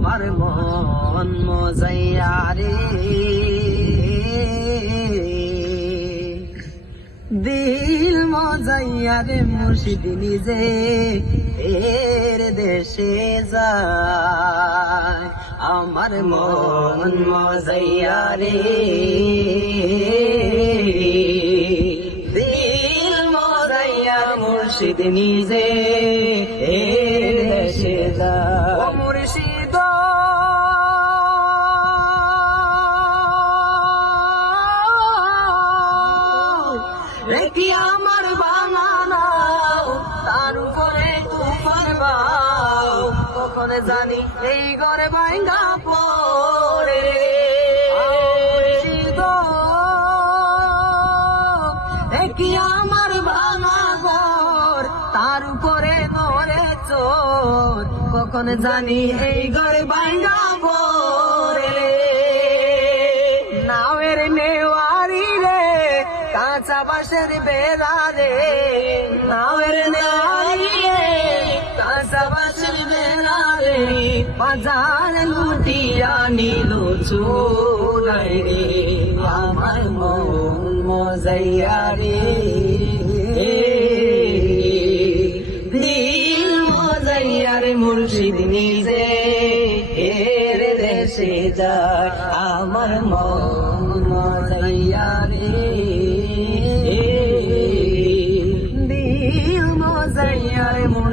আমার মন মজাইয়া রে দিল মজাইয়া রে মুর্শিদ নিজে এর দেশে যায়। আমার মন মজাইয়া রে দিল মজাইয়া মুর্শিদ নিজে রেখি আমার বানানাও, তার উপরে তুফান বাও। কখন জানি এই ঘরে পড়ে। একই আমার ভাঙা ঘর তার উপরে নরে চোর। কখন জানি এই ঘরে বাইঙ্গা পড়ে। নাওয়ের রে আচ্ছা, চাবাসের বেলা রে, নামের নারিয়ে চাবাসের আচ্ছা, বেলা রে, বাজার লুটিয়া নিল চোরাই রে। আমার মন মজাইয়া রে। দিল মজাইয়া রে মুর্শিদ নিজে। এর দেশে যায় আমার মন